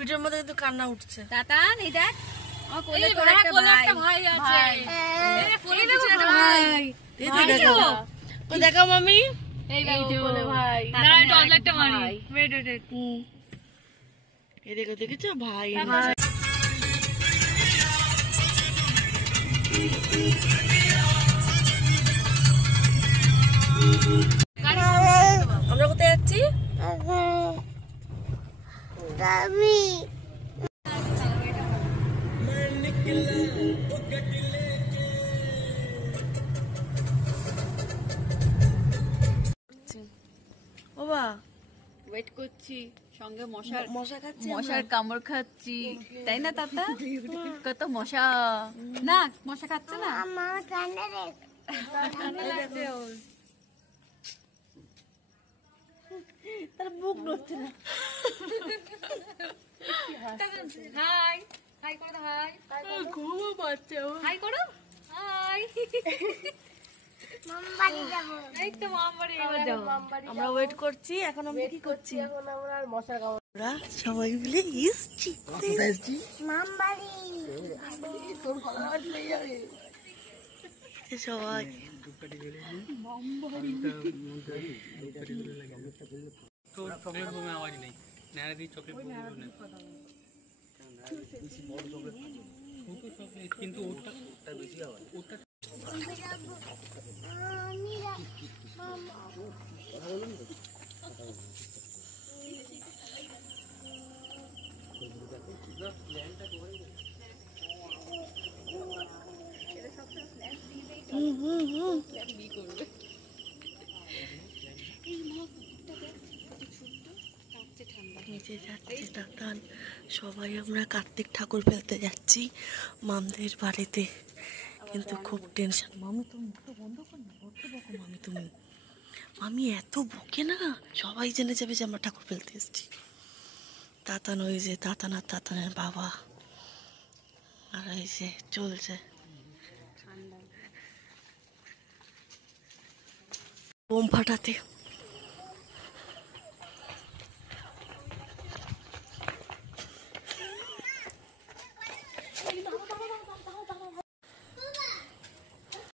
ভিডিওর মধ্যে কিন্তু কান্না উঠছে। তাতান এই দেখ আমার কোলে তো একটা ভাই আছে। দেখাও মামি, এই কোলে ভাই। না টয়লেটটা মারি। Wait wait. এই দেখো, দেখেছো ভাই? আমরা কোথায় যাচ্ছি? ওয়েট করছি, সঙ্গে মশা খাচ্ছি, মশার কামড় খাচ্ছি, তাই না তাতা? কত মশা না, মশা খাচ্ছে না। তার বুক নড়ছে না। হাই হাই করো, হাই ঘুমও পাচ্ছে। হাই করো, হাই। এই তো মামবাড়ি আমরা ওয়েট করছি। এখন আমরা কি করছি? এখন আমরা মশার কামড় সবাই মিলে এসছি। কোথায় এসছি? মামবাড়ি। তোর গলা আটকে যাবে সবাই। চকলেট বোমে আওয়াজ নেই, নাড়া দিয়ে চকলেট বোমে কিন্তু ওটা বেশি আওয়াজ। ওটা নিচে যাচ্ছে তাতান। সবাই আমরা কার্তিক ঠাকুর ফেলতে যাচ্ছি মামদের বাড়িতে, কিন্তু খুব টেনশন। মামি তুমি মুখটা বন্ধ কর না, বড্ড বকো মামি তুমি। মামি এত বকে না, সবাই জেনে যাবে যে আমরা ঠাকুর ফেলতে এসেছি। তাতান, ওই যে তাতান আর তাতানের বাবা, আর ওই যে চলছে বোম ফাটাতে।